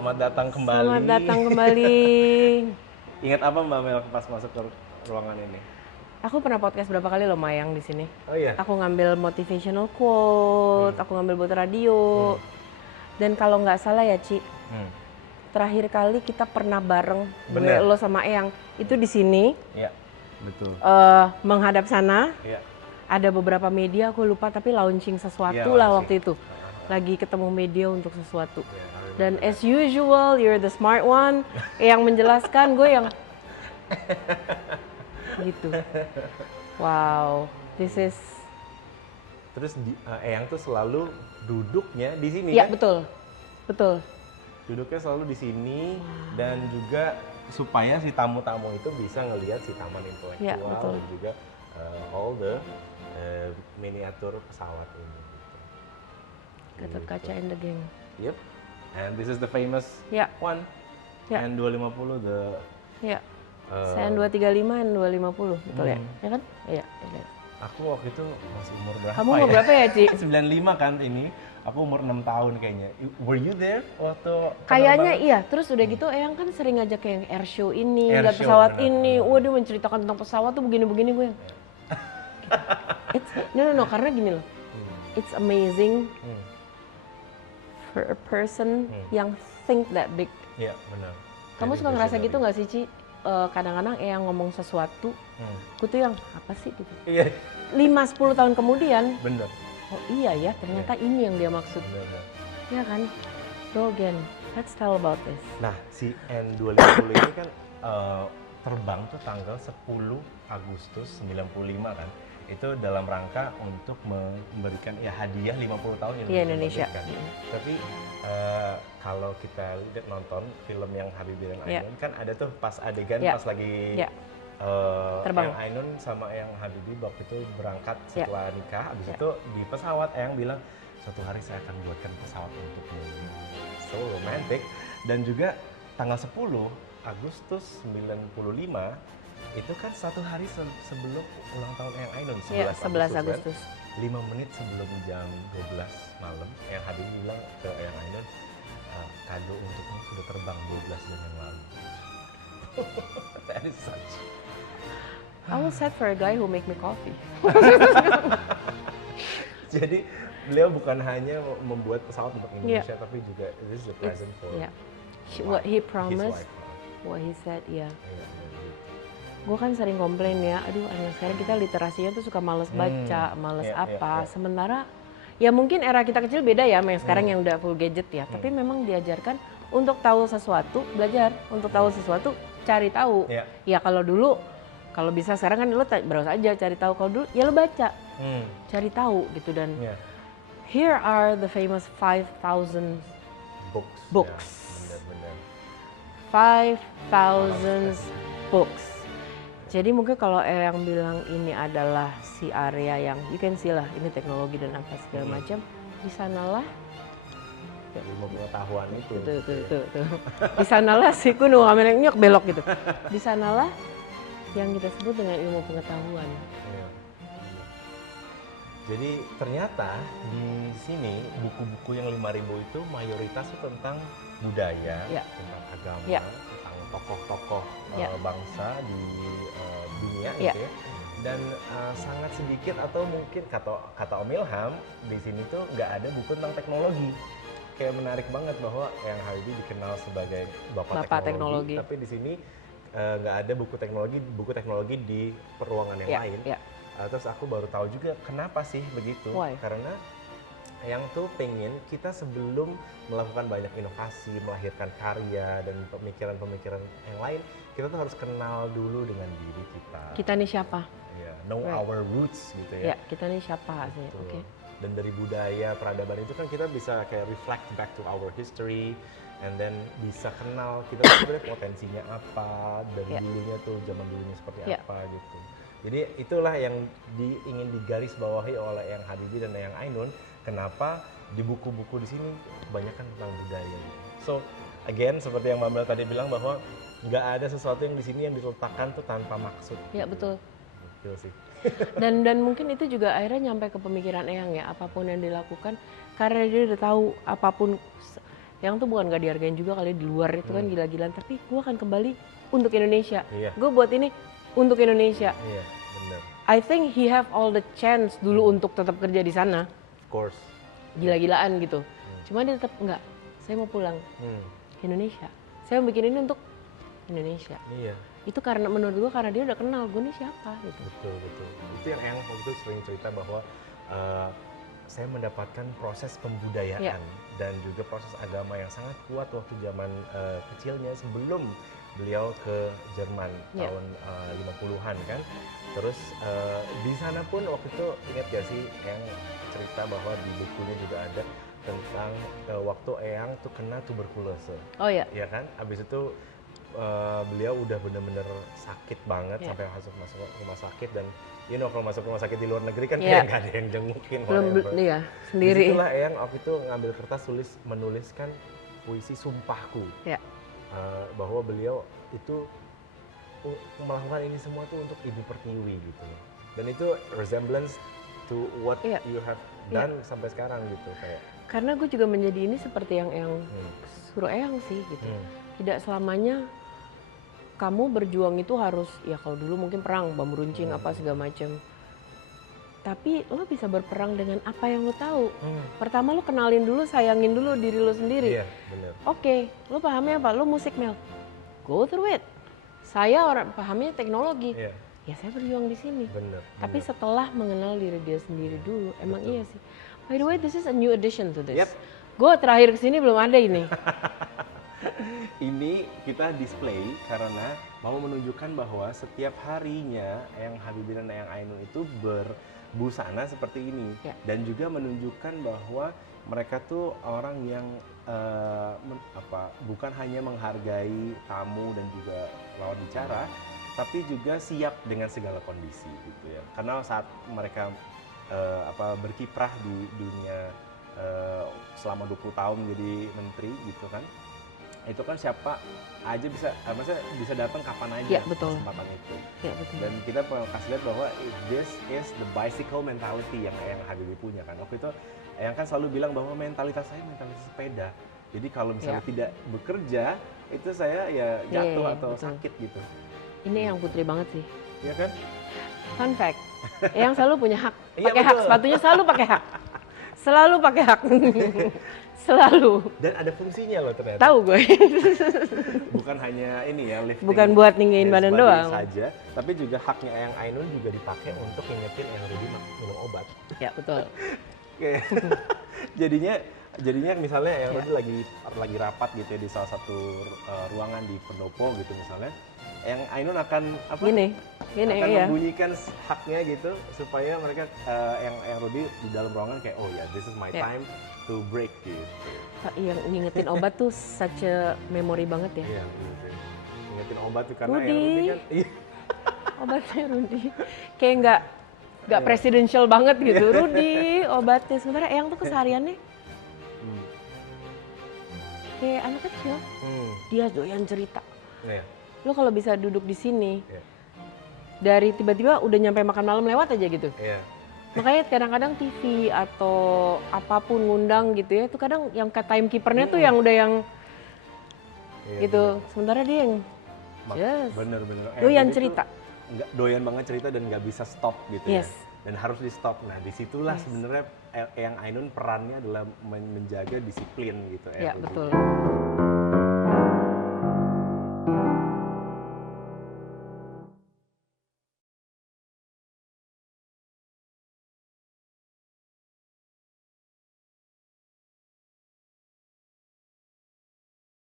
Selamat datang kembali. Selamat datang kembali. Ingat apa Mbak Mel pas masuk ke ruangan ini? Aku pernah podcast berapa kali loh Mayang di sini. Oh iya. Aku ngambil motivational quote, aku ngambil buat radio. Dan kalau nggak salah ya Ci, terakhir kali kita pernah bareng, gue, lo sama Eyang, itu di sini. Iya, betul. Menghadap sana. Iya. Ada beberapa media, aku lupa, tapi launching sesuatu lah waktu itu. Lagi ketemu media untuk sesuatu. Dan as usual, you're the smart one. Yang menjelaskan, gue yang gitu. Wow, this is. Terus Eyang tuh selalu duduknya di sini Ya, kan? betul. Duduknya selalu di sini dan juga supaya si tamu-tamu itu bisa ngelihat si taman intelektual Ya, betul. dan juga all the miniatur pesawat ini. Gatot Kaca and the Gang. Yep. And this is the famous Ya. one. Ya. N250 the Ya. Saya N235, N250, betul ya? Ya kan? Iya. aku waktu itu masih umur berapa Kamu umur berapa ya, Ci? 95 kan ini. Aku umur 6 tahun kayaknya. Were you there waktu Kayaknya penerbangan? iya. Terus udah gitu Eyang kan sering ngajak yang air show ini, Air lihat show, pesawat benar, ini. benar. Wah, dia menceritakan tentang pesawat tuh begini-begini gue yang. No, karena gini loh. It's amazing for a person yang think that big. Iya, benar. Kamu Jadi suka ngerasa visionary. gitu nggak sih, Ci? Kadang-kadang Eyang ngomong sesuatu, aku tuh yang apa sih gitu. Iya, 5-10 tahun kemudian, benar. oh iya ya, ternyata ini yang dia maksud. Benar. Ya kan? Go again. Let's tell about this. Nah, si N250 ini kan terbang tuh tanggal 10 Agustus 95 kan. Itu dalam rangka untuk memberikan ya hadiah 50 tahun Indonesia. Merdeka. Tapi kalau kita lihat nonton film yang Habibie dan Iya. Ainun kan ada tuh pas adegan Iya. pas lagi Iya. Terbang. yang Ainun sama yang Habibie waktu itu berangkat Iya. setelah nikah. Habis Iya. itu di pesawat yang bilang suatu hari saya akan buatkan pesawat untukmu. So romantic. Dan juga tanggal 10 Agustus 95 itu kan satu hari sebelum ulang tahun Eyang Ainun, 11 Iya, 11 kan? Agustus. 5 menit sebelum jam 12 malam, Eyang Habibie bilang ke Eyang Ainun, kado untukmu sudah terbang 12 jam yang lalu. That is such. I was sad for a guy who make me coffee. Jadi beliau bukan hanya membuat pesawat untuk Indonesia, tapi juga this is a present for Yeah. What he his promised, wife. what he said, ya. Iya, gitu. Gue kan sering komplain ya, aduh anak sekarang kita literasinya tuh suka males baca, males Iya, apa. iya. Sementara ya mungkin era kita kecil beda ya sama yang sekarang yang udah full gadget ya. Tapi memang diajarkan untuk tahu sesuatu, belajar. Untuk tahu sesuatu, cari tahu. Iya. Ya kalau dulu, kalau bisa sekarang kan lo browse aja cari tahu. Kalau dulu ya lo baca, cari tahu gitu. Dan Iya. here are the famous 5,000 books. Ya, benar-benar. 5,000 books. Jadi mungkin kalau yang bilang ini adalah si area yang you can see lah ini teknologi dan apa segala macam, di sanalah Ilmu pengetahuan itu. tuh. Di sanalah si kuno nyok belok gitu. Di sanalah yang kita sebut dengan ilmu pengetahuan. Iya. Jadi ternyata di sini buku-buku yang 5.000 itu mayoritas itu tentang budaya, Iya. tentang agama, Iya. tentang tokoh-tokoh Iya. bangsa di dunia Iya. gitu ya. Dan sangat sedikit atau mungkin kata Om Ilham di sini tuh nggak ada buku tentang teknologi. Kayak menarik banget bahwa yang Habibie dikenal sebagai bapak teknologi, tapi di sini nggak ada buku teknologi di ruangan yang Iya, lain. iya. Terus aku baru tahu juga kenapa sih begitu. Why? Karena yang tuh pengen kita sebelum melakukan banyak inovasi, melahirkan karya dan pemikiran-pemikiran yang lain, kita tuh harus kenal dulu dengan diri kita. Kita nih siapa? Ya, know Right. our roots gitu Ya, ya. kita nih siapa sih? Betul. Oke. Dan dari budaya peradaban itu kan kita bisa kayak reflect back to our history, and then bisa kenal kita tuh sebenarnya potensinya apa, dari Yeah. dulunya tuh zaman dulunya seperti Yeah. apa gitu. Jadi itulah yang ingin digarisbawahi oleh Eyang Habibie dan Eyang Ainun. Kenapa di buku-buku di sini kebanyakan tentang budaya gitu. So again seperti yang Mbak Mel tadi bilang bahwa nggak ada sesuatu yang di sini yang diletakkan tuh tanpa maksud. Ya betul. Betul sih. Dan mungkin itu juga akhirnya nyampe ke pemikiran Eyang ya, apapun yang dilakukan karena dia udah tahu apapun yang tuh bukan gak dihargain juga kali di luar itu kan gila-gilaan, tapi gue akan kembali untuk Indonesia. Gue buat ini untuk Indonesia. Iya, benar. I think he have all the chance dulu untuk tetap kerja di sana. Of course. Gila-gilaan gitu. Cuma dia tetap enggak, saya mau pulang ke Indonesia. Saya mau bikin ini untuk Indonesia. Iya. Itu karena menurut gue karena dia udah kenal gue nih siapa gitu. Betul. Itu yang waktu itu sering cerita bahwa saya mendapatkan proses pembudayaan dan juga proses agama yang sangat kuat waktu zaman kecilnya sebelum beliau ke Jerman tahun 50-an kan. Terus di sana pun waktu itu ingat gak sih yang cerita bahwa di bukunya juga ada tentang waktu Eyang tuh kena tuberkulose. Oh iya. Iya kan? Abis itu beliau udah bener-bener sakit banget sampai masuk rumah sakit dan kalau masuk rumah sakit di luar negeri kan kayak nggak ada yang jengukin. Belum sendiri. Disitulah Eyang waktu itu ngambil kertas menuliskan puisi Sumpahku. Bahwa beliau itu melakukan ini semua tuh untuk Ibu Pertiwi gitu. Dan itu resemblance to what you have done sampai sekarang gitu kayak. Karena gue juga menjadi ini seperti yang Eyang suruh Eyang sih gitu. Tidak selamanya kamu berjuang itu harus, ya kalau dulu mungkin perang, bambu runcing apa segala macam. Tapi lo bisa berperang dengan apa yang lo tahu. Pertama lo kenalin dulu, sayangin dulu diri lo sendiri. Iya, bener. Oke, lo pahamnya apa? Lo musik Mel, go through it. Saya orang pahamnya teknologi. Ya saya berjuang di sini. Bener. Tapi setelah mengenal diri dia sendiri dulu, emang iya sih. By the way, this is a new addition to this. Gue terakhir kesini belum ada ini. Ini kita display karena mau menunjukkan bahwa setiap harinya Eyang Habibie dan Eyang Ainun itu berbusana seperti ini. Dan juga menunjukkan bahwa mereka tuh orang yang bukan hanya menghargai tamu dan juga lawan bicara, tapi juga siap dengan segala kondisi gitu ya. Karena saat mereka berkiprah di dunia selama 20 tahun jadi menteri gitu kan, itu kan siapa aja bisa datang kapan aja kesempatan itu. Dan kita kasih lihat bahwa this is the bicycle mentality yang Eyang Habibie punya kan. Waktu itu Eyang kan selalu bilang bahwa mentalitas saya mentalitas sepeda. Jadi kalau misalnya tidak bekerja itu saya ya jatuh atau sakit gitu. Ini yang putri banget sih. Iya kan? Fun fact, Eyang selalu punya hak, pakai hak, sepatunya selalu pakai hak. Selalu pakai hak. Selalu. Dan ada fungsinya loh ternyata. Tahu gue. Bukan hanya ini ya lifting. Bukan buat ninggiin badan doang. Saja, tapi juga haknya Eyang Ainun juga dipakai untuk ngingetin Eyang Rudy minum obat. Ya betul. Jadinya misalnya Eyang Rudy lagi rapat gitu ya di salah satu ruangan di Pendopo gitu misalnya. Eyang Ainun akan membunyikan haknya gitu supaya mereka Eyang Rudy di dalam ruangan kayak oh ya this is my time to break gitu. Yang ngingetin obat tuh such a memory banget ya. Iya, ngingetin obat tuh karena Eyang Rudy kan obatnya Rudy kayak nggak presidential banget gitu. Rudy obatnya sebenarnya Eyang tuh kesehariannya kayak anak kecil. Dia doyan cerita. Lo kalau bisa duduk di sini, dari tiba-tiba udah nyampe makan malam lewat aja gitu. Makanya kadang-kadang TV atau apapun ngundang gitu ya, itu kadang yang timekeepernya tuh yang udah yang gitu. Sementara dia yang bener-bener doyan cerita. Doyan banget cerita dan nggak bisa stop gitu ya. Dan harus di stop. Nah disitulah sebenarnya Eyang Ainun perannya adalah menjaga disiplin gitu. Iya betul.